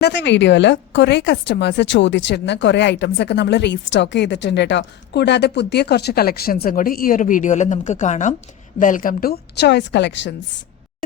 ഇന്നത്തെ വീഡിയോയിൽ കുറേ കസ്റ്റമേഴ്സ് ചോദിച്ചിരുന്ന കുറേ ഐറ്റംസ് ഒക്കെ നമ്മൾ റീസ്റ്റോക്ക് ചെയ്തിട്ടുണ്ട് കേട്ടോ. കൂടാതെ പുതിയ കുറച്ച് കളക്ഷൻസും കൂടി ഈ ഒരു വീഡിയോയിൽ നമുക്ക് കാണാം. Welcome to choice collections.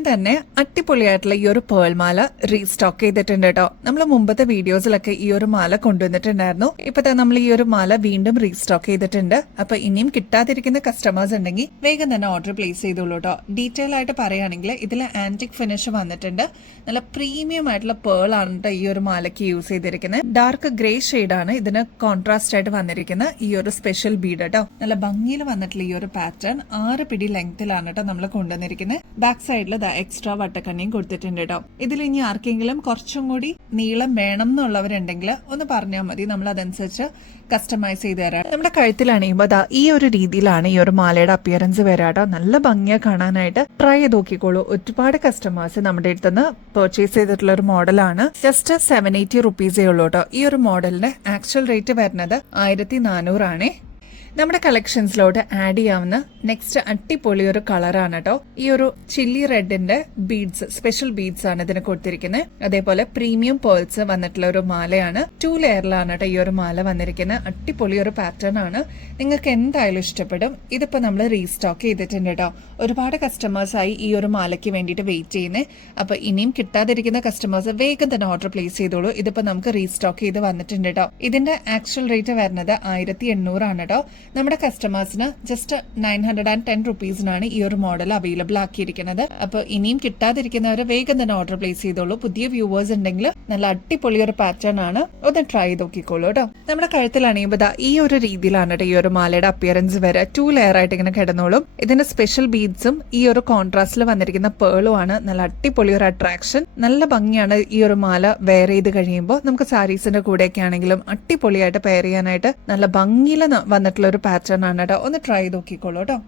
തന്നെ അടിപൊളിയായിട്ടുള്ള ഈ ഒരു പേൾ മാല റീസ്റ്റോക്ക് ചെയ്തിട്ടുണ്ട് കേട്ടോ. നമ്മൾ മുമ്പത്തെ വീഡിയോസിലൊക്കെ ഈ ഒരു മാല കൊണ്ടുവന്നിട്ടുണ്ടായിരുന്നു. ഇപ്പത്തെ നമ്മൾ ഈ ഒരു മാല വീണ്ടും റീസ്റ്റോക്ക് ചെയ്തിട്ടുണ്ട്. അപ്പൊ ഇനിയും കിട്ടാതിരിക്കുന്ന കസ്റ്റമേഴ്സ് ഉണ്ടെങ്കിൽ വേഗം തന്നെ ഓർഡർ പ്ലേസ് ചെയ്തോളൂ കേട്ടോ. ഡീറ്റെയിൽ ആയിട്ട് പറയുകയാണെങ്കിൽ ഇതിൽ ആന്റിക് ഫിനിഷ് വന്നിട്ടുണ്ട്. നല്ല പ്രീമിയം ആയിട്ടുള്ള പേൾ ആണ് കേട്ടോ ഈ ഒരു മാലയ്ക്ക് യൂസ് ചെയ്തിരിക്കുന്നത്. ഡാർക്ക് ഗ്രേ ഷെയ്ഡാണ് ഇതിന് കോൺട്രാസ്റ്റ് ആയിട്ട് വന്നിരിക്കുന്ന ഈ ഒരു സ്പെഷ്യൽ ബീഡ് കേട്ടോ. നല്ല ഭംഗിയിൽ വന്നിട്ടുള്ള ഈ ഒരു പാറ്റേൺ 6 പിടി ലെങ്തിലാണ് കേട്ടോ നമ്മൾ കൊണ്ടുവന്നിരിക്കുന്നത്. ബാക്ക് സൈഡിൽ എക്സ്ട്രാ വട്ടക്കണ്ണിയും കൊടുത്തിട്ടുണ്ട് കേട്ടോ. ഇതിൽ ഇനി ആർക്കെങ്കിലും കുറച്ചും കൂടി നീളം വേണം എന്നുള്ളവരുണ്ടെങ്കിൽ ഒന്ന് പറഞ്ഞാൽ മതി, നമ്മൾ അതനുസരിച്ച് കസ്റ്റമൈസ് ചെയ്ത് തരാം. നമ്മുടെ കഴുത്തിൽ അണിയുമ്പോൾ ഈ ഒരു രീതിയിലാണ് ഈ ഒരു മാലയുടെ അപ്പിയറൻസ് വരാട്ടോ. നല്ല ഭംഗിയാ കാണാനായിട്ട്. ട്രൈ ചെയ്ത് നോക്കിക്കോളൂ. ഒരുപാട് കസ്റ്റമേഴ്സ് നമ്മുടെ അടുത്തുനിന്ന് പർച്ചേസ് ചെയ്തിട്ടുള്ള ഒരു മോഡലാണ്. ജസ്റ്റ് 780 റുപ്പീസേ ഉള്ളൂ കേട്ടോ. ഈ ഒരു മോഡലിന്റെ ആക്ച്വൽ റേറ്റ് വരുന്നത് 1400 ആണേ. നമ്മുടെ കളക്ഷൻസിലോട്ട് ആഡ് ചെയ്യാവുന്ന നെക്സ്റ്റ് അടിപൊളി ഒരു കളറാണ് കേട്ടോ. ഈ ഒരു ചില്ലി റെഡിന്റെ ബീഡ്സ്, സ്പെഷ്യൽ ബീഡ്സ് ആണ് ഇതിന് കൊടുത്തിരിക്കുന്നത്. അതേപോലെ പ്രീമിയം പേൾസ് വന്നിട്ടുള്ള ഒരു മാലയാണ്. 2 ലെയറിലാണ് കേട്ടോ ഈ ഒരു മാല വന്നിരിക്കുന്നത്. അടിപൊളി ഒരു പാറ്റേൺ ആണ്. നിങ്ങൾക്ക് എന്തായാലും ഇഷ്ടപ്പെടും. ഇതിപ്പോ നമ്മൾ റീസ്റ്റോക്ക് ചെയ്തിട്ടുണ്ട് കേട്ടോ. ഒരുപാട് കസ്റ്റമേഴ്സ് ആയി ഈ ഒരു മാലയ്ക്ക് വേണ്ടിയിട്ട് വെയിറ്റ് ചെയ്യുന്നത്. അപ്പൊ ഇനിയും കിട്ടാതിരിക്കുന്ന കസ്റ്റമേഴ്സ് വേഗം തന്നെ ഓർഡർ പ്ലേസ് ചെയ്തോളൂ. ഇതിപ്പോ നമുക്ക് റീസ്റ്റോക്ക് ചെയ്ത് വന്നിട്ടുണ്ട് കേട്ടോ. ഇതിന്റെ ആക്ച്വൽ റേറ്റ് വരുന്നത് 1800 ആണ് കേട്ടോ. നമ്മുടെ കസ്റ്റമേഴ്സിന് ജസ്റ്റ് 910 റുപ്പീസിനാണ് ഈ ഒരു മോഡൽ അവൈലബിൾ ആക്കിയിരിക്കുന്നത്. അപ്പൊ ഇനിയും കിട്ടാതിരിക്കുന്നവർ വേഗം തന്നെ ഓർഡർ പ്ലേസ് ചെയ്തോളൂ. പുതിയ വ്യൂവേഴ്സ് ഉണ്ടെങ്കിൽ നല്ല അടിപൊളി ഒരു പാറ്റേൺ ആണ്, ഒന്ന് ട്രൈ ചെയ്ത് നോക്കിക്കോളൂ കേട്ടോ. നമ്മുടെ കഴുത്തിൽ അണിയുമ്പോൾ ഈ ഒരു രീതിയിലാണ് കേട്ടോ ഈ ഒരു മാലയുടെ അപ്പിയറൻസ് വരെ. 2 ലെയർ ആയിട്ട് ഇങ്ങനെ കിടന്നോളും. ഇതിന്റെ സ്പെഷ്യൽ ബീഡ്സും ഈ ഒരു കോൺട്രാസ്റ്റിൽ വന്നിരിക്കുന്ന പേളും ആണ് നല്ല അടിപൊളി ഒരു അട്രാക്ഷൻ. നല്ല ഭംഗിയാണ് ഈ ഒരു മാല വെയർ ചെയ്ത് കഴിയുമ്പോൾ. നമുക്ക് സാരീസിന്റെ കൂടെയൊക്കെ ആണെങ്കിലും അടിപൊളിയായിട്ട് പെയർ ചെയ്യാനായിട്ട് നല്ല ഭംഗിയിൽ വന്നിട്ടുള്ള ഒരു പാറ്റേൺ ആണ് കേട്ടോ. ഒന്ന് ട്രൈ ചെയ്ത് നോക്കിക്കോളൂ കേട്ടോ.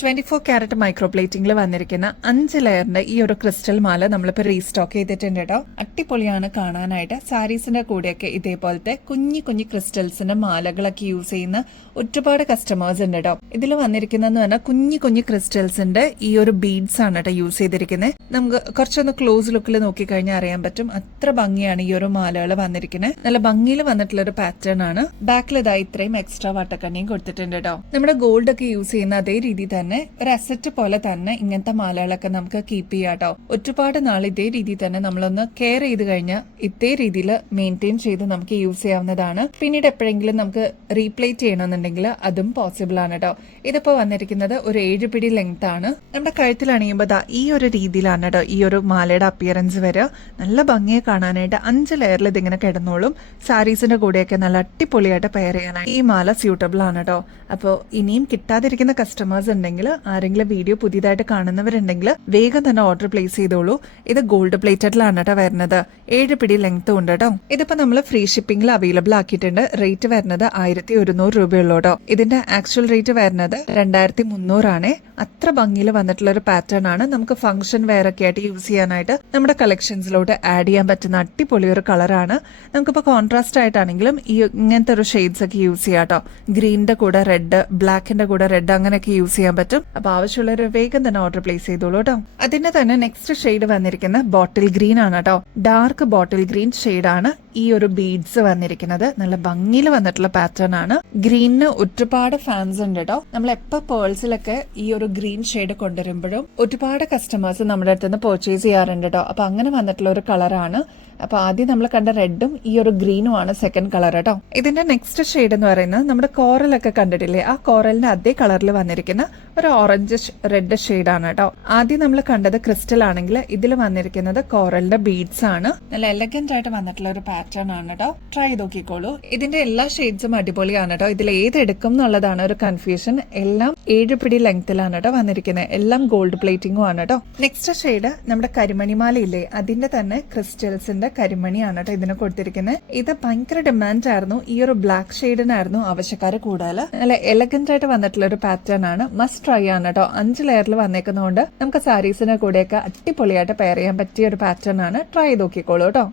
24 ക്യാരറ്റ് മൈക്രോ പ്ലേറ്റിംഗിൽ വന്നിരിക്കുന്ന 5 ലെയറിന്റെ ഈ ഒരു ക്രിസ്റ്റൽ മാല നമ്മളിപ്പോൾ റീസ്റ്റോക്ക് ചെയ്തിട്ടുണ്ട് കേട്ടോ. അടിപൊളിയാണ് കാണാനായിട്ട്. സാരീസിന്റെ കൂടെയൊക്കെ ഇതേപോലത്തെ കുഞ്ഞു കുഞ്ഞു ക്രിസ്റ്റൽസിന്റെ മാലകളൊക്കെ യൂസ് ചെയ്യുന്ന ഒരുപാട് കസ്റ്റമേഴ്സ് ഉണ്ട് കേട്ടോ. ഇതിൽ വന്നിരിക്കുന്നതെന്ന് പറഞ്ഞാൽ കുഞ്ഞു കുഞ്ഞു ക്രിസ്റ്റൽസിന്റെ ഈ ഒരു ബീഡ്സ് ആണ് കേട്ടോ യൂസ് ചെയ്തിരിക്കുന്നത്. നമുക്ക് കുറച്ചൊന്ന് ക്ലോസ് ലുക്കിൽ നോക്കിക്കഴിഞ്ഞാൽ അറിയാൻ പറ്റും അത്ര ഭംഗിയാണ് ഈ ഒരു മാലകൾ വന്നിരിക്കുന്നത്. നല്ല ഭംഗിയിൽ വന്നിട്ടുള്ള ഒരു പാറ്റേൺ ആണ്. ബാക്കിൽ ഇത്രയും എക്സ്ട്രാ വട്ടക്കണ്ണിയും കൊടുത്തിട്ടുണ്ട് കേട്ടോ. നമ്മുടെ ഗോൾഡ് ഒക്കെ യൂസ് ചെയ്യുന്ന അതേ രീതി തന്നെ ഒരു അസറ്റ് പോലെ തന്നെ ഇങ്ങനത്തെ മാലകളൊക്കെ നമുക്ക് കീപ്പ് ചെയ്യാട്ടോ. ഒരുപാട് നാൾ ഇതേ രീതിയിൽ തന്നെ നമ്മളൊന്ന് കെയർ ചെയ്ത് കഴിഞ്ഞാൽ ഇതേ രീതിയിൽ മെയിൻറ്റെയിൻ ചെയ്ത് നമുക്ക് യൂസ് ചെയ്യാവുന്നതാണ്. പിന്നീട് എപ്പോഴെങ്കിലും നമുക്ക് റീപ്ലേറ്റ് ചെയ്യണമെന്നുണ്ടെങ്കിൽ അതും പോസിബിൾ ആണ് കേട്ടോ. ഇതിപ്പോ വന്നിരിക്കുന്നത് ഒരു 7 പിടി ലെങ്ത് ആണ്. നമ്മുടെ കഴുത്തിൽ അണിയുമ്പോൾ ഈ ഒരു രീതിയിലാണ് കേട്ടോ ഈ ഒരു മാലയുടെ അപ്പിയറൻസ് വരിക. നല്ല ഭംഗിയെ കാണാനായിട്ട് 5 ലെയറിൽ ഇതിങ്ങനെ കിടന്നോളും. സാരീസിന്റെ കൂടെയൊക്കെ നല്ല അടിപൊളിയായിട്ട് പെയർ ചെയ്യാനായി ഈ മാല സ്യൂട്ടബിൾ ആണ് കേട്ടോ. അപ്പോൾ ഇനിയും കിട്ടാതിരിക്കുന്ന കസ്റ്റമേഴ്സ് ഉണ്ടെങ്കിൽ, ആരെങ്കിലും വീഡിയോ പുതിയതായിട്ട് കാണുന്നവരുണ്ടെങ്കിൽ വേഗം തന്നെ ഓർഡർ പ്ലേസ് ചെയ്തോളൂ. ഇത് ഗോൾഡ് പ്ലേറ്റഡിലാണ് കേട്ടോ വരുന്നത്. 7 പിടി ലെങ്ത് ഉണ്ട് കേട്ടോ. ഇതിപ്പോ നമ്മൾ ഫ്രീ ഷിപ്പിംഗിൽ അവൈലബിൾ ആക്കിയിട്ടുണ്ട്. റേറ്റ് വരുന്നത് 1100 രൂപയുള്ളൂ കേട്ടോ. ഇതിന്റെ ആക്ച്വൽ റേറ്റ് വരുന്നത് 2300 ആണേ. അത്ര ഭംഗിയിൽ വന്നിട്ടുള്ള ഒരു പാറ്റേൺ ആണ്. നമുക്ക് ഫംഗ്ഷൻ വെയർ ഒക്കെ ആയിട്ട് യൂസ് ചെയ്യാനായിട്ട് നമ്മുടെ കളക്ഷൻസിലോട്ട് ആഡ് ചെയ്യാൻ പറ്റുന്ന അടിപൊളി ഒരു കളറാണ്. നമുക്കിപ്പോ കോൺട്രാസ്റ്റ് ആയിട്ടാണെങ്കിലും ഈ ഇങ്ങനത്തെ ഒരു ഷെയ്ഡ്സ് ഒക്കെ യൂസ് ചെയ്യാം കേട്ടോ. ഗ്രീനിന്റെ കൂടെ റെഡ്, ബ്ലാക്കിന്റെ കൂടെ റെഡ് അങ്ങനെയൊക്കെ യൂസ് ചെയ്യാൻ പറ്റും. അപ്പൊ ആവശ്യമുള്ളവർ വേഗം തന്നെ ഓർഡർ പ്ലേസ് ചെയ്തോളൂ കേട്ടോ. അതിന്റെ തന്നെ നെക്സ്റ്റ് ഷെയ്ഡ് വന്നിരിക്കുന്ന ബോട്ടിൽ ഗ്രീൻ ആണ് കേട്ടോ. ഡാർക്ക് ബോട്ടിൽ ഗ്രീൻ ഷെയ്ഡാണ് ഈ ഒരു ബീഡ്സ് വന്നിരിക്കുന്നത്. നല്ല ഭംഗിയിൽ വന്നിട്ടുള്ള പാറ്റേൺ ആണ്. ഗ്രീനിന് ഒരുപാട് ഫാൻസ് ഉണ്ട് കേട്ടോ. നമ്മൾ എപ്പോ പേൾസിലൊക്കെ ഈ ഒരു ഗ്രീൻ ഷെയ്ഡ് കൊണ്ടുവരുമ്പോഴും ഒരുപാട് കസ്റ്റമേഴ്സ് നമ്മുടെ അടുത്ത് നിന്ന് പർച്ചേസ് ചെയ്യാറുണ്ട് കേട്ടോ. അപ്പൊ അങ്ങനെ വന്നിട്ടുള്ള ഒരു കളറാണ്. അപ്പൊ ആദ്യം നമ്മൾ കണ്ട റെഡും ഈ ഒരു ഗ്രീനും ആണ് സെക്കൻഡ് കളർ കേട്ടോ. ഇതിന്റെ നെക്സ്റ്റ് ഷെയ്ഡ് എന്ന് പറയുന്നത് നമ്മുടെ കോറലൊക്കെ കണ്ടിട്ടില്ലേ, ആ കോറലിന്റെ അതേ കളറിൽ വന്നിരിക്കുന്ന ഒരു ഓറഞ്ച് റെഡ് ഷെയ്ഡാണ് കേട്ടോ. ആദ്യം നമ്മൾ കണ്ടത് ക്രിസ്റ്റൽ ആണെങ്കിൽ ഇതിൽ വന്നിരിക്കുന്നത് കോറലിന്റെ ബീഡ്സ് ആണ്. നല്ല എലഗന്റ് ആയിട്ട് വന്നിട്ടുള്ള ഒരു പാറ്റേൺ ആണ് കേട്ടോ. ട്രൈ ചെയ്ത് നോക്കിക്കോളൂ. ഇതിന്റെ എല്ലാ ഷെയ്ഡ്സും അടിപൊളിയാണ് കേട്ടോ. ഇതിൽ ഏത് എടുക്കും എന്നുള്ളതാണ് ഒരു കൺഫ്യൂഷൻ. എല്ലാം 7 പിടി ലെങ്ത്തിലാണ് കേട്ടോ വന്നിരിക്കുന്നത്. എല്ലാം ഗോൾഡ് പ്ലേറ്റിംഗും ആണ് കേട്ടോ. നെക്സ്റ്റ് ഷെയ്ഡ് നമ്മുടെ കരിമണിമാല ഇല്ലേ, അതിന്റെ തന്നെ ക്രിസ്റ്റൽസിന്റെ കരിമണിയാണ് കേട്ടോ ഇതിന് കൊടുത്തിരിക്കുന്നത്. ഇത് ഭയങ്കര ഡിമാൻഡ് ആയിരുന്നു. ഈ ഒരു ബ്ലാക്ക് ഷെയ്ഡിനായിരുന്നു ആവശ്യക്കാർ കൂടുതൽ. നല്ല എലഗന്റ് ആയിട്ട് വന്നിട്ടുള്ള ഒരു പാറ്റേൺ ആണ്. മസ്റ്റ് ട്രൈ ആണ് കേട്ടോ. 5 ലെയറിൽ വന്നേക്കുന്നതുകൊണ്ട് നമുക്ക് സാരീസിന്റെ കൂടെയൊക്കെ അടിപൊളിയായിട്ട് പെയർ ചെയ്യാൻ പറ്റിയ ഒരു പാറ്റേൺ ആണ്. ട്രൈ ചെയ്ത് നോക്കിക്കോളൂ കേട്ടോ.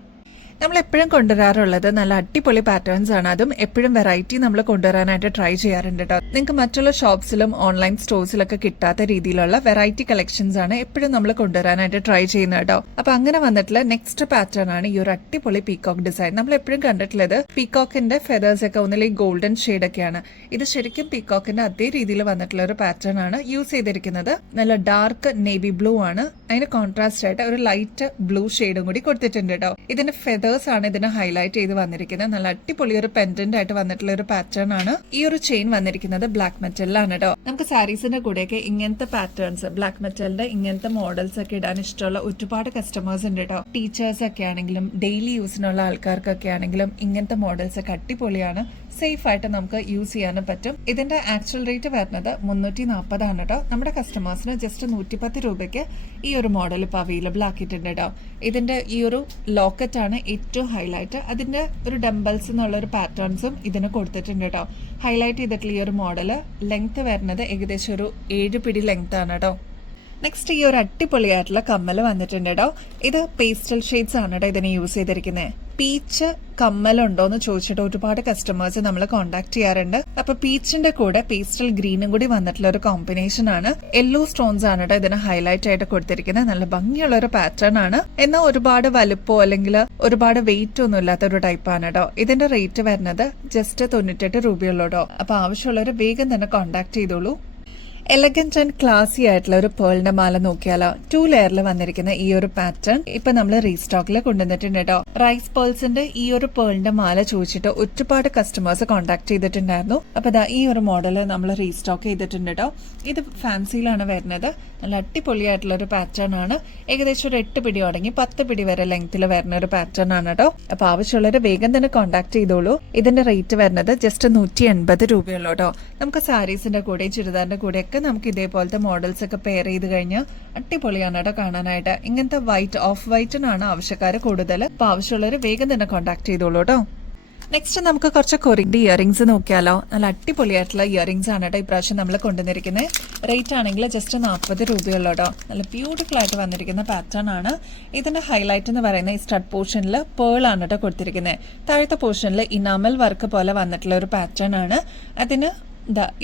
നമ്മൾ എപ്പോഴും കൊണ്ടുവരാറുള്ളത് നല്ല അടിപൊളി പാറ്റേൺസ് ആണ്. അതും എപ്പോഴും വെറൈറ്റി നമ്മൾ കൊണ്ടുവരാനായിട്ട് ട്രൈ ചെയ്യാറുണ്ട് കേട്ടോ. നിങ്ങൾക്ക് മറ്റുള്ള ഷോപ്സിലും ഓൺലൈൻ സ്റ്റോഴ്സിലൊക്കെ കിട്ടാത്ത രീതിയിലുള്ള വെറൈറ്റി കളക്ഷൻസ് ആണ് എപ്പോഴും നമ്മൾ കൊണ്ടുവരാനായിട്ട് ട്രൈ ചെയ്യുന്നത് കേട്ടോ. അപ്പൊ അങ്ങനെ വന്നിട്ടുള്ള നെക്സ്റ്റ് പാറ്റേൺ ആണ് ഈ ഒരു അടിപൊളി പീകോക്ക് ഡിസൈൻ. നമ്മൾ എപ്പോഴും കണ്ടിട്ടുള്ളത് പീകോക്കിന്റെ ഫെദേഴ്സ് ഒക്കെ ഒന്നിലേക്ക് ഗോൾഡൻ ഷെയ്ഡ് ഒക്കെയാണ്. ഇത് ശരിക്കും പീകോക്കിന്റെ അതേ രീതിയിൽ വന്നിട്ടുള്ള ഒരു പാറ്റേൺ ആണ് യൂസ് ചെയ്തിരിക്കുന്നത്. നല്ല ഡാർക്ക് നേവി ബ്ലൂ ആണ്. അതിന് കോൺട്രാസ്റ്റ് ആയിട്ട് ഒരു ലൈറ്റ് ബ്ലൂ ഷെയ്ഡും കൂടി കൊടുത്തിട്ടുണ്ട് കേട്ടോ. ഇതിന്റെ ഫെദേഴ്സ് ആണ് ഇതിനെ ഹൈലൈറ്റ് ചെയ്ത് വന്നിരിക്കുന്നത്. നല്ല അടിപൊളി ഒരു പെൻഡന്റ് ആയിട്ട് വന്നിട്ടുള്ള ഒരു പാറ്റേൺ ആണ്. ഈ ഒരു ചെയിൻ വന്നിരിക്കുന്നത് ബ്ലാക്ക് മെറ്റലിലാണ് കേട്ടോ. നമുക്ക് സാരീസിന്റെ കൂടെയൊക്കെ ഇങ്ങനത്തെ പാറ്റേൺസ്, ബ്ലാക്ക് മെറ്റലിന്റെ ഇങ്ങനത്തെ മോഡൽസ് ഒക്കെ ഇടാൻ ഇഷ്ടമുള്ള ഒരുപാട് കസ്റ്റമേഴ്സ് ഉണ്ട് കേട്ടോ. ടീച്ചേഴ്സ് ഒക്കെ ആണെങ്കിലും ഡെയിലി യൂസിനുള്ള ആൾക്കാർക്കൊക്കെ ആണെങ്കിലും ഇങ്ങനത്തെ മോഡൽസ് ഒക്കെ അടിപൊളിയാണ്. സേഫ് ആയിട്ട് നമുക്ക് യൂസ് ചെയ്യാനും പറ്റും. ഇതിന്റെ ആക്ച്വൽ റേറ്റ് വരുന്നത് 340 ആണ് കേട്ടോ. നമ്മുടെ കസ്റ്റമേഴ്സിന് ജസ്റ്റ് 110 രൂപയ്ക്ക് ഈ ഒരു മോഡൽ ഇപ്പൊ അവൈലബിൾ ആക്കിയിട്ടുണ്ട് കേട്ടോ. ഇതിന്റെ ഈ ഒരു ലോക്കറ്റ് ആണ് ഏറ്റവും ഹൈലൈറ്റ്. അതിന്റെ ഒരു ഡംബൽസ് എന്നുള്ള ഒരു പാറ്റേൺസും ഇതിന് കൊടുത്തിട്ടുണ്ട് കേട്ടോ. ഹൈലൈറ്റ് ചെയ്തിട്ടുള്ള ഈ ഒരു മോഡല് ലെങ്ത് വരുന്നത് ഏകദേശം ഒരു 7 പിടി ലെങ്ത് ആണ് കേട്ടോ. നെക്സ്റ്റ് ഈ ഒരു അടിപൊളിയായിട്ടുള്ള കമ്മല് വന്നിട്ടുണ്ട് കേട്ടോ. ഇത് പേസ്റ്റൽ ഷെയ്ഡ്സ് ആണ് കേട്ടോ ഇതിനെ യൂസ് ചെയ്തിരിക്കുന്നത്. പീച്ച് കമ്മലുണ്ടോന്ന് ചോദിച്ചിട്ട് ഒരുപാട് കസ്റ്റമേഴ്സ് നമ്മൾ കോൺടാക്ട് ചെയ്യാറുണ്ട്. അപ്പൊ പീച്ചിന്റെ കൂടെ പേസ്റ്റൽ ഗ്രീനും കൂടി വന്നിട്ടുള്ള ഒരു കോമ്പിനേഷൻ ആണ്. യെല്ലോ സ്റ്റോൺസ് ആണ് കേട്ടോ ഇതിന് ഹൈലൈറ്റ് ആയിട്ട് കൊടുത്തിരിക്കുന്നത്. നല്ല ഭംഗിയുള്ള ഒരു പാറ്റേൺ ആണ്. എന്നാൽ ഒരുപാട് വലുപ്പോ അല്ലെങ്കിൽ ഒരുപാട് വെയിറ്റ് ഒന്നും ഇല്ലാത്ത ഒരു ടൈപ്പ് ആണ് കേട്ടോ. ഇതിന്റെ റേറ്റ് വരുന്നത് ജസ്റ്റ് 98 രൂപയുള്ളൂ കേട്ടോ. അപ്പൊ ആവശ്യമുള്ളവർ വേഗം തന്നെ കോൺടാക്ട് ചെയ്തോളൂ. എലഗന്റ് ആൻഡ് ക്ലാസി ആയിട്ടുള്ള ഒരു പേളിന്റെ മാല നോക്കിയാലോ. 2 ലെയറിൽ വന്നിരിക്കുന്ന ഈ ഒരു പാറ്റേൺ ഇപ്പൊ നമ്മൾ റീസ്റ്റോക്കിൽ കൊണ്ടുവന്നിട്ടുണ്ട് കേട്ടോ. റൈസ് പേൾസിന്റെ ഈ ഒരു പേളിന്റെ മാല ചോദിച്ചിട്ട് ഒരുപാട് കസ്റ്റമേഴ്സ് കോൺടാക്ട് ചെയ്തിട്ടുണ്ടായിരുന്നു. അപ്പൊ ഈ ഒരു മോഡല് നമ്മൾ റീസ്റ്റോക്ക് ചെയ്തിട്ടുണ്ട് കേട്ടോ. ഇത് ഫാൻസിയിലാണ് വരുന്നത്. നല്ല അടിപൊളിയായിട്ടുള്ള ഒരു പാറ്റേൺ ആണ്. ഏകദേശം ഒരു 8 പിടി തുടങ്ങി 10 പിടി വരെ ലെങ്ത്തിൽ വരുന്ന ഒരു പാറ്റേൺ ആണ് കേട്ടോ. അപ്പൊ ആവശ്യമുള്ളവർ വേഗം തന്നെ കോൺടാക്ട് ചെയ്തോളൂ. ഇതിന്റെ റേറ്റ് വരുന്നത് ജസ്റ്റ് 180 രൂപയുള്ളൂ കേട്ടോ. നമുക്ക് സാരീസിന്റെ കൂടെ ചുരിദാറിന്റെ കൂടെ ഒക്കെ നമുക്ക് ഇതേപോലത്തെ മോഡൽസ് ഒക്കെ പെയർ ചെയ്ത് കഴിഞ്ഞാൽ അടിപൊളിയാണ് കേട്ടോ കാണാനായിട്ട്. ഇങ്ങനത്തെ ഓഫ് വൈറ്റിനാണ് ആവശ്യക്കാർ കൂടുതൽ. അപ്പൊ ആവശ്യമുള്ളവർ വേഗം തന്നെ കോൺടാക്ട് ചെയ്തോളൂ കേട്ടോ. നെക്സ്റ്റ് നമുക്ക് കുറച്ച് കൊറിയന്റെ ഇയറിംഗ്സ് നോക്കിയാലോ. നല്ല അടിപൊളിയായിട്ടുള്ള ഇയറിംഗ്സ് ആണ് കേട്ടോ ഇപ്രാവശ്യം നമ്മൾ കൊണ്ടുവന്നിരിക്കുന്നത്. റേറ്റ് ആണെങ്കിൽ ജസ്റ്റ് 40 രൂപയുള്ളൂ കേട്ടോ. നല്ല ബ്യൂട്ടിഫുൾ ആയിട്ട് വന്നിരിക്കുന്ന പാറ്റേൺ ആണ്. ഇതിന്റെ ഹൈലൈറ്റ് എന്ന് പറയുന്നത് ഈ സ്റ്റഡ് പോർഷനിൽ പേൾ ആണ് കേട്ടോ കൊടുത്തിരിക്കുന്നത്. താഴത്തെ പോർഷനിൽ ഇനാമൽ വർക്ക് പോലെ വന്നിട്ടുള്ള ഒരു പാറ്റേൺ ആണ്. അതിന്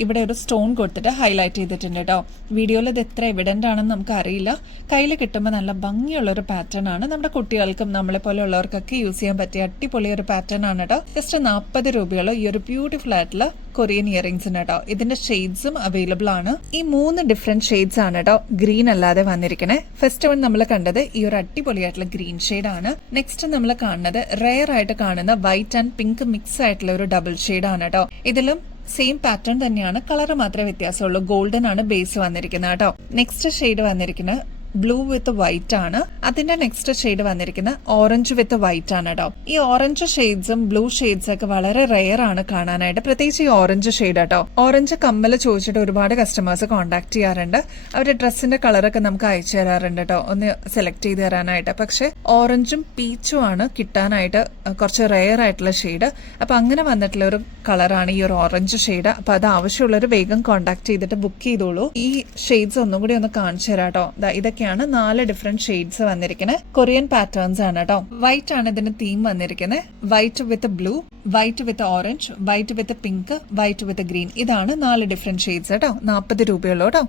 ഇവിടെ ഒരു സ്റ്റോൺ കൊടുത്തിട്ട് ഹൈലൈറ്റ് ചെയ്തിട്ടുണ്ട് കേട്ടോ. വീഡിയോയിൽ ഇത് എത്ര എവിഡന്റ് ആണെന്ന് നമുക്ക് അറിയില്ല. കയ്യിൽ കിട്ടുമ്പോൾ നല്ല ഭംഗിയുള്ള ഒരു പാറ്റേൺ ആണ്. നമ്മുടെ കുട്ടികൾക്കും നമ്മളെ പോലെ ഉള്ളവർക്കൊക്കെ യൂസ് ചെയ്യാൻ പറ്റിയ അടിപൊളി ഒരു പാറ്റേൺ ആണ് കേട്ടോ. ജസ്റ്റ് 40 രൂപയുള്ള ഈ ഒരു ബ്യൂട്ടിഫുൾ ആയിട്ടുള്ള കൊറിയൻ ഇയറിംഗ്സിന് കേട്ടോ. ഇതിന്റെ ഷെയ്ഡ്സും അവൈലബിൾ ആണ്. ഈ 3 ഡിഫറെന്റ് ഷെയ്ഡ്സ് ആണ് കേട്ടോ ഗ്രീൻ അല്ലാതെ വന്നിരിക്കണേ. ഫസ്റ്റ് വൺ നമ്മൾ കണ്ടത് ഈ ഒരു അടിപൊളിയായിട്ടുള്ള ഗ്രീൻ ഷെയ്ഡ് ആണ്. നെക്സ്റ്റ് നമ്മൾ കാണുന്നത് റെയർ ആയിട്ട് കാണുന്ന വൈറ്റ് ആൻഡ് പിങ്ക് മിക്സ് ആയിട്ടുള്ള ഒരു ഡബിൾ ഷെയ്ഡ് ആണ് കേട്ടോ. ഇതിലും സെയിം പാറ്റേൺ തന്നെയാണ്, കളർ മാത്രമേ വ്യത്യാസമുള്ളൂ. ഗോൾഡൻ ആണ് ബേസ് വന്നിരിക്കുന്നത് കേട്ടോ. നെക്സ്റ്റ് ഷെയ്ഡ് വന്നിരിക്കുന്നത് ബ്ലൂ വിത്ത് വൈറ്റ് ആണ്. അതിന്റെ നെക്സ്റ്റ് ഷെയ്ഡ് വന്നിരിക്കുന്ന ഓറഞ്ച് വിത്ത് വൈറ്റ് ആണ് കേട്ടോ. ഈ ഓറഞ്ച് ഷെയ്ഡ്സും ബ്ലൂ ഷെയ്ഡ്സ് ഒക്കെ വളരെ റെയർ ആണ് കാണാനായിട്ട്, പ്രത്യേകിച്ച് ഈ ഓറഞ്ച് ഷെയ്ഡ് കേട്ടോ. ഓറഞ്ച് കമ്മല് ചോദിച്ചിട്ട് ഒരുപാട് കസ്റ്റമേഴ്സ് കോൺടാക്ട് ചെയ്യാറുണ്ട്. അവരുടെ ഡ്രസ്സിന്റെ കളറൊക്കെ നമുക്ക് അയച്ചു തരാറുണ്ട് കേട്ടോ, ഒന്ന് സെലക്ട് ചെയ്ത് തരാനായിട്ട്. പക്ഷെ ഓറഞ്ചും പീച്ചും ആണ് കിട്ടാനായിട്ട് കുറച്ച് റെയർ ആയിട്ടുള്ള ഷെയ്ഡ്. അപ്പൊ അങ്ങനെ വന്നിട്ടുള്ള ഒരു കളറാണ് ഈ ഒരു ഓറഞ്ച് ഷെയ്ഡ്. അപ്പൊ അത് ആവശ്യമുള്ളവർ വേഗം കോൺടാക്ട് ചെയ്തിട്ട് ബുക്ക് ചെയ്തോളൂ. ഈ ഷെയ്ഡ്സ് ഒന്നും കൂടി ഒന്ന് കാണിച്ചു തരാം കേട്ടോ. ഇതൊക്കെയാണ് 4 ഡിഫറെന്റ് ഷെയ്ഡ്സ് വന്നിരിക്കുന്നത്. കൊറിയൻ പാറ്റേൺസ് ആണ് കേട്ടോ. വൈറ്റ് ആണ് ഇതിന്റെ തീം വന്നിരിക്കുന്നത്. വൈറ്റ് വിത്ത് ബ്ലൂ, വൈറ്റ് വിത്ത് ഓറഞ്ച്, വൈറ്റ് വിത്ത് പിങ്ക്, വൈറ്റ് വിത്ത് ഗ്രീൻ. ഇതാണ് 4 ഡിഫറെന്റ് ഷെയ്ഡ്സ് കേട്ടോ. 40 രൂപയുള്ളൂ കേട്ടോ.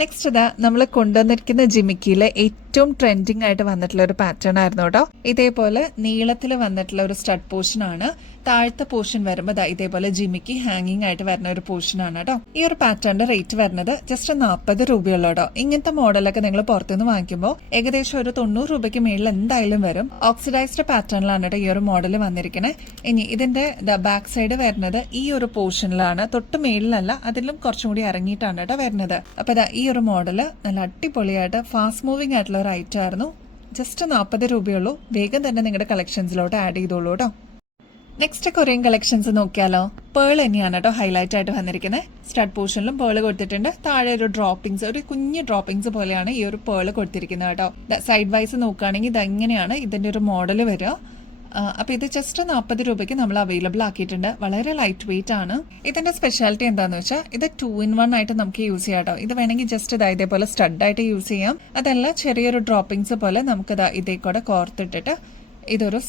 നെക്സ്റ്റ് നമ്മൾ കൊണ്ടുവന്നിരിക്കുന്ന ജിമിക്കിയിലെ ഏറ്റവും ട്രെൻഡിങ് ആയിട്ട് വന്നിട്ടുള്ള ഒരു പാറ്റേൺ ആയിരുന്നു കേട്ടോ. ഇതേപോലെ നീളത്തിൽ വന്നിട്ടുള്ള ഒരു സ്റ്റഡ് പോർഷൻ ആണ്. താഴത്തെ പോർഷൻ വരുമ്പോൾ ഇതേപോലെ ജിമിക്ക് ഹാങ്ങിങ് ആയിട്ട് വരുന്ന ഒരു പോർഷൻ ആണ് കേട്ടോ. ഈ ഒരു പാറ്റേണിന്റെ റേറ്റ് വരുന്നത് ജസ്റ്റ് 40 രൂപയുള്ളൂ കേട്ടോ. ഇങ്ങനത്തെ മോഡലൊക്കെ നിങ്ങൾ പുറത്തുനിന്ന് വാങ്ങിക്കുമ്പോൾ ഏകദേശം ഒരു 90 രൂപയ്ക്ക് മേളിൽ എന്തായാലും വരും. ഓക്സിഡൈസ്ഡ് പാറ്റേണിലാണ് കേട്ടോ ഈ ഒരു മോഡൽ വന്നിരിക്കുന്നത്. ഇനി ഇതിന്റെ ബാക്ക് സൈഡ് വരുന്നത് ഈ ഒരു പോർഷനിലാണ്, തൊട്ട് മേളിലല്ല, അതിലും കുറച്ചും കൂടി ഇറങ്ങിയിട്ടാണ് കേട്ടോ വരുന്നത്. അപ്പൊ ഈ ഒരു മോഡല് നല്ല അടിപൊളിയായിട്ട് ഫാസ്റ്റ് മൂവിംഗ് ആയിട്ടുള്ള ഒരു ഐറ്റം ആയിരുന്നു. ജസ്റ്റ് 40 രൂപയുള്ളൂ. വേഗം തന്നെ നിങ്ങളുടെ കളക്ഷൻസിലോട്ട് ആഡ് ചെയ്തോളൂ കേട്ടോ. നെക്സ്റ്റ് കൊറിയൻ കളക്ഷൻസ് നോക്കിയാലോ. പേൾ തന്നെയാണ് കേട്ടോ ഹൈലൈറ്റ് ആയിട്ട് വന്നിരിക്കുന്നത്. സ്റ്റഡ് പോർഷനിലും പേൾ കൊടുത്തിട്ടുണ്ട്. താഴെ ഒരു ഡ്രോപ്പിംഗ്സ്, ഒരു കുഞ്ഞു ഡ്രോപ്പിംഗ്സ് പോലെയാണ് ഈ ഒരു പേൾ കൊടുത്തിരിക്കുന്നത് കേട്ടോ. സൈഡ് വൈസ് നോക്കുകയാണെങ്കിൽ ഇതെങ്ങനെയാണ് ഇതിന്റെ ഒരു മോഡൽ വരിക. അപ്പൊ ഇത് ജസ്റ്റ് 40 രൂപയ്ക്ക് നമ്മൾ അവൈലബിൾ ആക്കിയിട്ടുണ്ട്. വളരെ ലൈറ്റ് വെയിറ്റ് ആണ്. ഇതിന്റെ സ്പെഷ്യാലിറ്റി എന്താന്ന് വെച്ചാൽ ഇത് 2 in 1 ആയിട്ട് നമുക്ക് യൂസ് ചെയ്യാം കേട്ടോ. ഇത് വേണമെങ്കിൽ ജസ്റ്റ് ഇതേപോലെ സ്റ്റഡ് ആയിട്ട് യൂസ് ചെയ്യാം. അതല്ല ചെറിയൊരു ഡ്രോപ്പിംഗ്സ് പോലെ നമുക്ക് ഇതേ കൂടെ കോർത്തിട്ടിട്ട് ഇതൊരു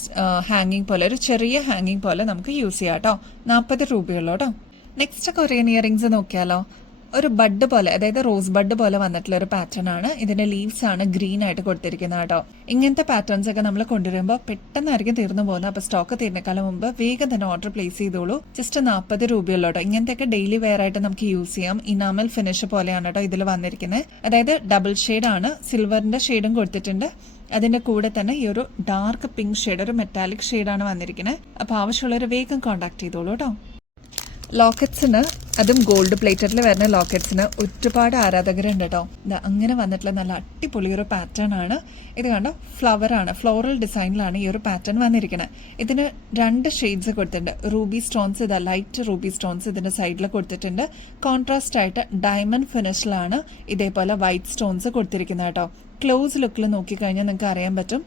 ഹാങ്ങിങ് പോലെ, ഒരു ചെറിയ ഹാങ്ങിങ് പോലെ നമുക്ക് യൂസ് ചെയ്യാം കേട്ടോ. 40 രൂപയുള്ളൂ കേട്ടോ. നെക്സ്റ്റ് കൊറിയൻ ഇയറിങ്സ് നോക്കിയാലോ. ഒരു ബഡ് പോലെ, അതായത് റോസ് ബഡ് പോലെ വന്നിട്ടുള്ള ഒരു പാറ്റേൺ ആണ്. ഇതിന്റെ ലീവ്സ് ആണ് ഗ്രീൻ ആയിട്ട് കൊടുത്തിരിക്കുന്നത് കേട്ടോ. ഇങ്ങനത്തെ പാറ്റേൺസ് ഒക്കെ നമ്മൾ കൊണ്ടുവരുമ്പോൾ പെട്ടെന്നായിരിക്കും തീർന്നു പോകുന്നത്. അപ്പൊ സ്റ്റോക്ക് തീർന്നേക്കാളും മുമ്പ് വേഗം തന്നെ ഓർഡർ പ്ലേസ് ചെയ്തോളൂ. ജസ്റ്റ് 40 രൂപയുള്ളൂ കേട്ടോ. ഇങ്ങനത്തെ ഡെയിലി വെയർ ആയിട്ട് നമുക്ക് യൂസ് ചെയ്യാം. ഇനാമൽ ഫിനിഷ് പോലെയാണ് കേട്ടോ ഇതിൽ വന്നിരിക്കുന്നത്. അതായത് ഡബിൾ ഷെയ്ഡ് ആണ്, സിൽവറിന്റെ ഷെയ്ഡും കൊടുത്തിട്ടുണ്ട്. അതിന്റെ കൂടെ തന്നെ ഈ ഒരു ഡാർക്ക് പിങ്ക് ഷെയ്ഡ്, ഒരു മെറ്റാലിക് ഷെയ്ഡാണ് വന്നിരിക്കുന്നത്. അപ്പൊ ആവശ്യമുള്ളവർ വേഗം കോൺടാക്ട് ചെയ്തോളൂ കേട്ടോ. ലോക്കറ്റ്സിന്, അതും ഗോൾഡ് പ്ലേറ്റഡിൽ വരുന്ന ലോക്കറ്റ്സിന് ഒരുപാട് ആരാധകരുണ്ട് കേട്ടോ. അങ്ങനെ വന്നിട്ടുള്ള നല്ല അടിപൊളി ഒരു പാറ്റേൺ ആണ് ഇത്. കണ്ടോ, ഫ്ലവർ ആണ്, ഫ്ലോറൽ ഡിസൈനിലാണ് ഈ ഒരു പാറ്റേൺ വന്നിരിക്കുന്നത്. ഇതിന് 2 ഷെയ്ഡ്സ് കൊടുത്തിട്ടുണ്ട്. റൂബി സ്റ്റോൺസ്, ഇതാ ലൈറ്റ് റൂബി സ്റ്റോൺസ് ഇതിന്റെ സൈഡിൽ കൊടുത്തിട്ടുണ്ട്. കോൺട്രാസ്റ്റ് ആയിട്ട് ഡയമണ്ട് ഫിനിഷിലാണ് ഇതേപോലെ വൈറ്റ് സ്റ്റോൺസ് കൊടുത്തിരിക്കുന്നത് കേട്ടോ. ക്ലോസ് ലുക്കിൽ നോക്കിക്കഴിഞ്ഞാൽ നിങ്ങൾക്ക് അറിയാൻ പറ്റും.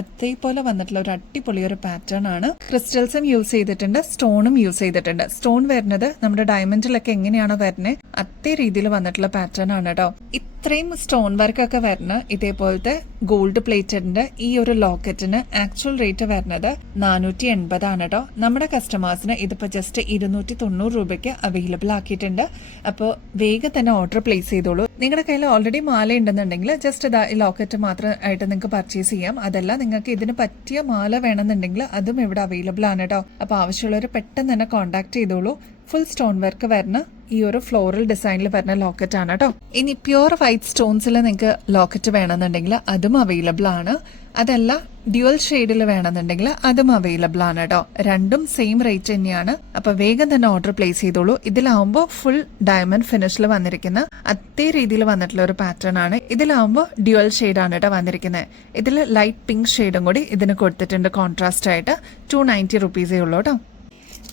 അതേപോലെ വന്നിട്ടുള്ള ഒരു അടിപൊളി ഒരു പാറ്റേൺ ആണ്. ക്രിസ്റ്റൽസും യൂസ് ചെയ്തിട്ടുണ്ട്, സ്റ്റോണും യൂസ് ചെയ്തിട്ടുണ്ട്. സ്റ്റോൺ വരുന്നത് നമ്മുടെ ഡയമണ്ടിലൊക്കെ എങ്ങനെയാണോ വരുന്നത് അതേ രീതിയിൽ വന്നിട്ടുള്ള പാറ്റേൺ ആണ് കേട്ടോ. ഇത്രയും സ്റ്റോൺ വർക്കൊക്കെ വരുന്ന ഇതേപോലത്തെ ഗോൾഡ് പ്ലേറ്റഡിന്റെ ഈ ഒരു ലോക്കറ്റിന് ആക്ച്വൽ റേറ്റ് വരുന്നത് 480 ആണ് കേട്ടോ. നമ്മുടെ കസ്റ്റമേഴ്സിന് ഇതിപ്പോ ജസ്റ്റ് 290 രൂപയ്ക്ക് അവൈലബിൾ ആക്കിയിട്ടുണ്ട്. അപ്പോൾ വേഗം തന്നെ ഓർഡർ പ്ലേസ് ചെയ്തോളൂ. നിങ്ങളുടെ കയ്യിൽ ഓൾറെഡി മാല ഉണ്ടെന്നുണ്ടെങ്കിൽ ജസ്റ്റ് ഈ ലോക്കറ്റ് മാത്രമായിട്ട് നിങ്ങൾക്ക് പർച്ചേസ് ചെയ്യാം. അതല്ല, നിങ്ങൾക്ക് ഇതിന് പറ്റിയ മാല വേണമെന്നുണ്ടെങ്കിൽ അതും ഇവിടെ അവൈലബിൾ ആണ് കേട്ടോ. അപ്പൊ ആവശ്യമുള്ളവർ പെട്ടെന്ന് തന്നെ കോൺടാക്ട് ചെയ്തോളൂ. ഫുൾ സ്റ്റോൺ വർക്ക് വരുന്ന ഈ ഒരു ഫ്ലോറൽ ഡിസൈനിൽ വരുന്ന ലോക്കറ്റ് ആണ് കേട്ടോ. ഇനി പ്യുവർ വൈറ്റ് സ്റ്റോൺസിൽ നിങ്ങൾക്ക് ലോക്കറ്റ് വേണമെന്നുണ്ടെങ്കിൽ അതും അവൈലബിൾ ആണ്. അതല്ല, ഡ്യുവൽ ഷെയ്ഡിൽ വേണമെന്നുണ്ടെങ്കിൽ അതും അവൈലബിൾ ആണ് കേട്ടോ. രണ്ടും സെയിം റേറ്റ് തന്നെയാണ്. അപ്പൊ വേഗം തന്നെ ഓർഡർ പ്ലേസ് ചെയ്തോളൂ. ഇതിലാവുമ്പോൾ ഫുൾ ഡയമണ്ട് ഫിനിഷിൽ വന്നിരിക്കുന്ന അതേ രീതിയിൽ വന്നിട്ടുള്ള ഒരു പാറ്റേൺ ആണ്. ഇതിലാവുമ്പോൾ ഡ്യുവൽ ഷെയ്ഡാണ് കേട്ടോ വന്നിരിക്കുന്നത്. ഇതിൽ ലൈറ്റ് പിങ്ക് ഷെയ്ഡും കൂടി ഇതിന് കൊടുത്തിട്ടുണ്ട് കോൺട്രാസ്റ്റ് ആയിട്ട്. 290 റുപ്പീസേ ഉള്ളൂ കേട്ടോ.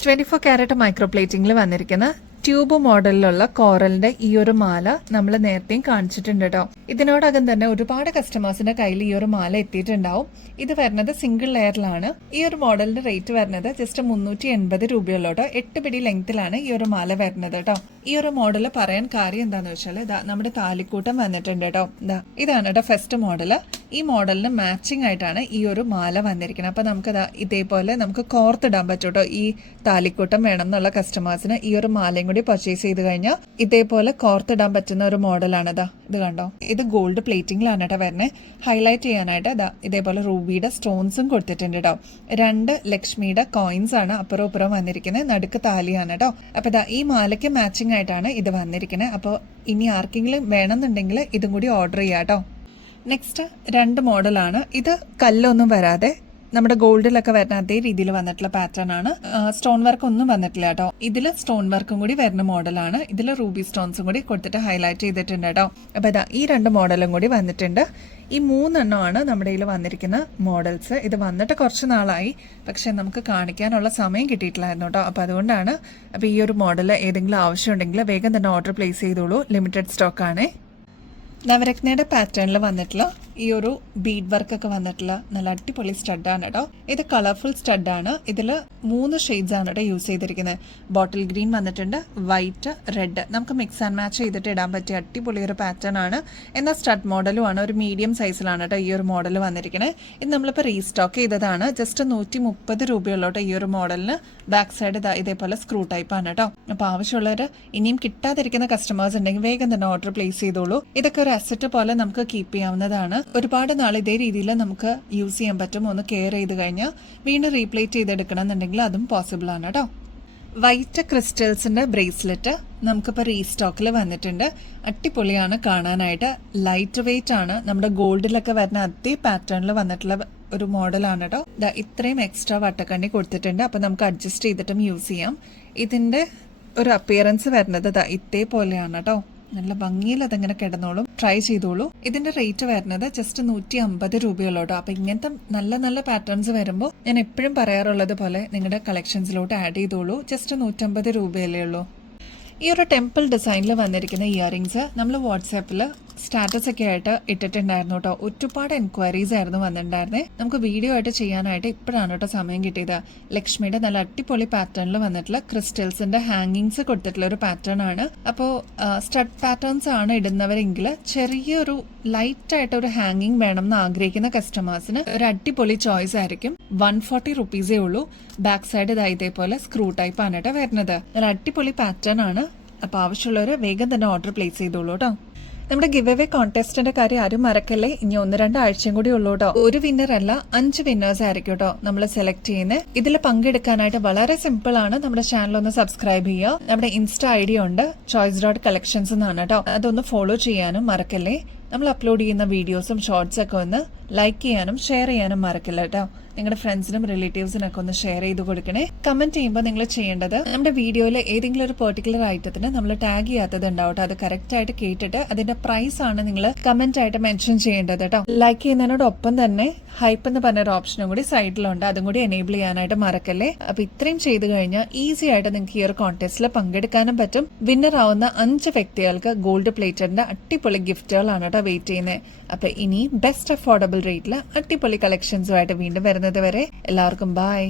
24 ക്യാരറ്റ് മൈക്രോ പ്ലേറ്റിംഗിൽ വന്നിരിക്കുന്ന ട്യൂബ് മോഡലിലുള്ള കോറലിന്റെ ഈ ഒരു മാല നമ്മൾ നേരത്തെയും കാണിച്ചിട്ടുണ്ട് കേട്ടോ. ഇതിനോടകം തന്നെ ഒരുപാട് കസ്റ്റമേഴ്സിന്റെ കയ്യിൽ ഈ ഒരു മാല എത്തിയിട്ടുണ്ടാവും. ഇത് വരുന്നത് സിംഗിൾ ലെയറിലാണ്. ഈ ഒരു മോഡലിന്റെ റേറ്റ് വരുന്നത് ജസ്റ്റ് 380 രൂപയുള്ളൂ കേട്ടോ. 8 പിടി ലെങ്തിലാണ് ഈ ഒരു മാല വരുന്നത് കേട്ടോ. ഈ ഒരു മോഡൽ പറയാൻ കാര്യം എന്താന്ന് വെച്ചാൽ നമ്മുടെ താലിക്കൂട്ടം വന്നിട്ടുണ്ട് കേട്ടോ. ഇതാണ് കേട്ടോ ഫസ്റ്റ് മോഡല്. ഈ മോഡലിന് മാച്ചിങ് ആയിട്ടാണ് ഈ ഒരു മാല വന്നിരിക്കുന്നത്. അപ്പൊ നമുക്ക് ഇതേപോലെ നമുക്ക് കോർത്തിടാൻ പറ്റും കേട്ടോ. ഈ താലിക്കൂട്ടം വേണം എന്നുള്ള കസ്റ്റമേഴ്സിന് ഈ ഒരു മാലയും കൂടി പർച്ചേസ് ചെയ്ത് കഴിഞ്ഞാൽ ഇതേപോലെ കോർത്തിടാൻ പറ്റുന്ന ഒരു മോഡലാണ്. ഇത് കണ്ടോ, ഇത് ഗോൾഡ് പ്ലേറ്റിംഗിലാണ് കേട്ടോ വരുന്നത്. ഹൈലൈറ്റ് ചെയ്യാനായിട്ട് ഇതേപോലെ റൂബിയുടെ സ്റ്റോൺസും കൊടുത്തിട്ടുണ്ട് കേട്ടോ. 2 ലക്ഷ്മിയുടെ കോയിൻസ് ആണ് അപ്പുറം ഇപ്പുറം വന്നിരിക്കുന്നത്. നടുക്ക് താലിയാണ് കേട്ടോ. അപ്പൊ ഈ മാലയ്ക്ക് മാച്ചിങ് ആയിട്ടാണ് ഇത് വന്നിരിക്കുന്നത്. അപ്പോൾ ഇനി ആർക്കെങ്കിലും വേണമെന്നുണ്ടെങ്കിൽ ഇതും കൂടി ഓർഡർ ചെയ്യാം കേട്ടോ. നെക്സ്റ്റ് 2 മോഡലാണ്. ഇത് കല്ലൊന്നും വരാതെ നമ്മുടെ ഗോൾഡിലൊക്കെ വരുന്ന അതേ രീതിയിൽ വന്നിട്ടുള്ള പാറ്റേൺ ആണ്. സ്റ്റോൺ വർക്ക് ഒന്നും വന്നിട്ടില്ല കേട്ടോ. ഇതില് സ്റ്റോൺ വർക്കും കൂടി വരുന്ന മോഡലാണ്. ഇതിൽ റൂബി സ്റ്റോൺസും കൂടി കൊടുത്തിട്ട് ഹൈലൈറ്റ് ചെയ്തിട്ടുണ്ട് കേട്ടോ. അപ്പൊ ഈ 2 മോഡലും കൂടി വന്നിട്ടുണ്ട്. ഈ 3 എണ്ണമാണ് നമ്മുടെ കയ്യിൽ വന്നിരിക്കുന്ന മോഡൽസ്. ഇത് വന്നിട്ട് കുറച്ച് നാളായി, പക്ഷെ നമുക്ക് കാണിക്കാനുള്ള സമയം കിട്ടിയിട്ടില്ലായിരുന്നു കേട്ടോ. അപ്പൊ അതുകൊണ്ടാണ്. അപ്പൊ ഈ ഒരു മോഡൽ ഏതെങ്കിലും ആവശ്യമുണ്ടെങ്കിൽ വേഗം തന്നെ ഓർഡർ പ്ലേസ് ചെയ്തോളൂ. ലിമിറ്റഡ് സ്റ്റോക്ക് ആണ്. നവരത്നയുടെ പാറ്റേണിൽ വന്നിട്ടുള്ള ഈ ഒരു ബീഡ് വർക്ക് ഒക്കെ വന്നിട്ടുള്ള നല്ല അടിപൊളി സ്റ്റഡാണ് കേട്ടോ. ഇത് കളർഫുൾ സ്റ്റഡാണ്. ഇതിൽ 3 ഷെയ്ഡ്സ് ആണ് കേട്ടോ യൂസ് ചെയ്തിരിക്കുന്നത്. ബോട്ടിൽ ഗ്രീൻ വന്നിട്ടുണ്ട്, വൈറ്റ്, റെഡ്. നമുക്ക് മിക്സ് ആൻഡ് മാച്ച് ചെയ്തിട്ട് ഇടാൻ പറ്റിയ അടിപൊളി ഒരു പാറ്റേൺ ആണ്. എന്നാൽ സ്റ്റഡ് മോഡലും ആണ്. ഒരു മീഡിയം സൈസിലാണ് കേട്ടോ ഈ ഒരു മോഡൽ വന്നിരിക്കുന്നത്. ഇത് നമ്മളിപ്പോൾ റീസ്റ്റോക്ക് ചെയ്തതാണ്. ജസ്റ്റ് 130 രൂപയുള്ളൂ കേട്ടോ ഈ ഒരു മോഡലിന്. ബാക്ക് സൈഡ് ഇതേപോലെ സ്ക്രൂ ടൈപ്പ് ആണ് കേട്ടോ. അപ്പൊ ആവശ്യമുള്ളവർ, ഇനിയും കിട്ടാതിരിക്കുന്ന കസ്റ്റമേഴ്സ് ഉണ്ടെങ്കിൽ വേഗം തന്നെ ഓർഡർ പ്ലേസ് ചെയ്തോളൂ. ഇതൊക്കെ ഒരു അസറ്റ് പോലെ നമുക്ക് കീപ്പ് ചെയ്യാവുന്നതാണ്. ഒരുപാട് നാൾ ഇതേ രീതിയിൽ നമുക്ക് യൂസ് ചെയ്യാൻ പറ്റും. ഒന്ന് കെയർ ചെയ്ത് കഴിഞ്ഞാൽ വീണ്ടും റീപ്ലേറ്റ് ചെയ്തെടുക്കണം എന്നുണ്ടെങ്കിൽ അതും പോസിബിൾ ആണ് കേട്ടോ. വൈറ്റ് ക്രിസ്റ്റൽസിന്റെ ബ്രേസ്ലെറ്റ് നമുക്കിപ്പോൾ റീസ്റ്റോക്കിൽ വന്നിട്ടുണ്ട്. അടിപൊളിയാണ് കാണാനായിട്ട്. ലൈറ്റ് വെയിറ്റ് ആണ്. നമ്മുടെ ഗോൾഡിലൊക്കെ വരുന്ന അതേ പാറ്റേണിൽ വന്നിട്ടുള്ള ഒരു മോഡലാണ് കേട്ടോ. ഇത്രയും എക്സ്ട്രാ വട്ടക്കണ്ണി കൊടുത്തിട്ടുണ്ട്. അപ്പൊ നമുക്ക് അഡ്ജസ്റ്റ് ചെയ്തിട്ടും യൂസ് ചെയ്യാം. ഇതിന്റെ ഒരു അപ്പിയറൻസ് വരുന്നത് ഇതേപോലെയാണ് കേട്ടോ. നല്ല ഭംഗിയിൽ അതങ്ങനെ കിടന്നോളും. ട്രൈ ചെയ്തോളൂ. ഇതിന്റെ റേറ്റ് വരുന്നത് ജസ്റ്റ് 150 രൂപയുള്ളൂ കേട്ടോ. അപ്പൊ ഇങ്ങനത്തെ നല്ല നല്ല പാറ്റേൺസ് വരുമ്പോൾ ഞാൻ എപ്പോഴും പറയാറുള്ളത് പോലെ നിങ്ങളുടെ കളക്ഷൻസിലോട്ട് ആഡ് ചെയ്തോളൂ. ജസ്റ്റ് 150 രൂപയല്ലേ ഉള്ളൂ. ഈ ഒരു ടെമ്പിൾ ഡിസൈനിൽ വന്നിരിക്കുന്ന ഇയറിങ്സ് നമ്മൾ വാട്സാപ്പിൽ സ്റ്റാറ്റസ് ഒക്കെ ആയിട്ട് ഇട്ടിട്ടുണ്ടായിരുന്നു കേട്ടോ. ഒരുപാട് എൻക്വയറീസ് ആയിരുന്നു വന്നിട്ടുണ്ടായിരുന്നേ. നമുക്ക് വീഡിയോ ആയിട്ട് ചെയ്യാനായിട്ട് ഇപ്പോഴാണ് കേട്ടോ സമയം കിട്ടിയത്. ലക്ഷ്മിയുടെ നല്ല അടിപൊളി പാറ്റേണിൽ വന്നിട്ടുള്ള ക്രിസ്റ്റൽസിന്റെ ഹാങ്ങിങ്സ് കൊടുത്തിട്ടുള്ള ഒരു പാറ്റേൺ ആണ്. അപ്പോൾ സ്റ്റഡ് പാറ്റേൺസ് ആണ് ഇടുന്നവരെങ്കിൽ ചെറിയൊരു ലൈറ്റ് ആയിട്ട് ഒരു ഹാങ്ങിങ് വേണം എന്ന് ആഗ്രഹിക്കുന്ന കസ്റ്റമേഴ്സിന് ഒരു അടിപൊളി ചോയ്സ് ആയിരിക്കും. 140 റുപ്പീസേ ഉള്ളൂ. ബാക്ക് സൈഡ് ഇതേപോലെ സ്ക്രൂ ടൈപ്പ് ആണ് കേട്ടോ വരുന്നത്. ഒരു അടിപൊളി പാറ്റേൺ ആണ്. അപ്പൊ ആവശ്യമുള്ളവർ വേഗം തന്നെ ഓർഡർ പ്ലേസ് ചെയ്തോളൂ കേട്ടോ. നമ്മുടെ ഗിവ് അവേ കോൺടെസ്റ്റിന്റെ കാര്യം ആരും മറക്കല്ലേ. ഇനി 1-2 ആഴ്ചയും കൂടി ഉള്ളൂ കേട്ടോ. ഒരു വിന്നർ അല്ല, 5 വിന്നേഴ്സ് ആയിരിക്കും കേട്ടോ നമ്മൾ സെലക്ട് ചെയ്യുന്നത്. ഇതിൽ പങ്കെടുക്കാനായിട്ട് വളരെ സിമ്പിൾ ആണ്. നമ്മുടെ ചാനൽ ഒന്ന് സബ്സ്ക്രൈബ് ചെയ്യുക. നമ്മുടെ ഇൻസ്റ്റ ID ഉണ്ട്, choice.collections എന്നാണ് കേട്ടോ. അതൊന്ന് ഫോളോ ചെയ്യാനും മറക്കല്ലേ. നമ്മൾ അപ്ലോഡ് ചെയ്യുന്ന വീഡിയോസും ഷോർട്സ് ഒക്കെ ഒന്ന് ലൈക്ക് ചെയ്യാനും ഷെയർ ചെയ്യാനും മറക്കില്ല കേട്ടോ. നിങ്ങളുടെ ഫ്രണ്ട്സിനും റിലേറ്റീവ്സിനൊക്കെ ഒന്ന് ഷെയർ ചെയ്ത് കൊടുക്കണേ. കമന്റ് ചെയ്യുമ്പോൾ നിങ്ങൾ ചെയ്യേണ്ടത് നമ്മുടെ വീഡിയോയിൽ ഏതെങ്കിലും ഒരു പെർട്ടിക്കുലർ ഐറ്റത്തിന് നമ്മൾ ടാഗ് ചെയ്യാത്തത് ഉണ്ടാവട്ടെ. അത് കറക്റ്റ് ആയിട്ട് കേട്ടിട്ട് അതിന്റെ പ്രൈസ് ആണ് നിങ്ങൾ കമന്റ് ആയിട്ട് മെൻഷൻ ചെയ്യേണ്ടത് കേട്ടോ. ലൈക്ക് ചെയ്യുന്നതിനോടൊപ്പം തന്നെ ഹൈപ്പ് എന്ന് പറഞ്ഞൊരു ഓപ്ഷനും കൂടി സൈഡിലുണ്ട്. അതും കൂടി എനേബിൾ ചെയ്യാനായിട്ട് മറക്കല്ലേ. അപ്പൊ ഇത്രയും ചെയ്ത് കഴിഞ്ഞാൽ ഈസി ആയിട്ട് നിങ്ങൾക്ക് ഈ ഒരു കോൺടെസ്റ്റിൽ പങ്കെടുക്കാനും പറ്റും. വിന്നർ ആവുന്ന 5 വ്യക്തികൾക്ക് ഗോൾഡ് പ്ലേറ്റഡിന്റെ അടിപൊളി ഗിഫ്റ്റുകളാണ് കേട്ടോ വെയിറ്റ് ചെയ്യുന്നത്. അപ്പൊ ഇനി ബെസ്റ്റ് അഫോർഡബിൾ റേറ്റിൽ അടിപൊളി കളക്ഷൻസുമായിട്ട് വീണ്ടും വരുന്നത് വരെ എല്ലാവർക്കും ബൈ.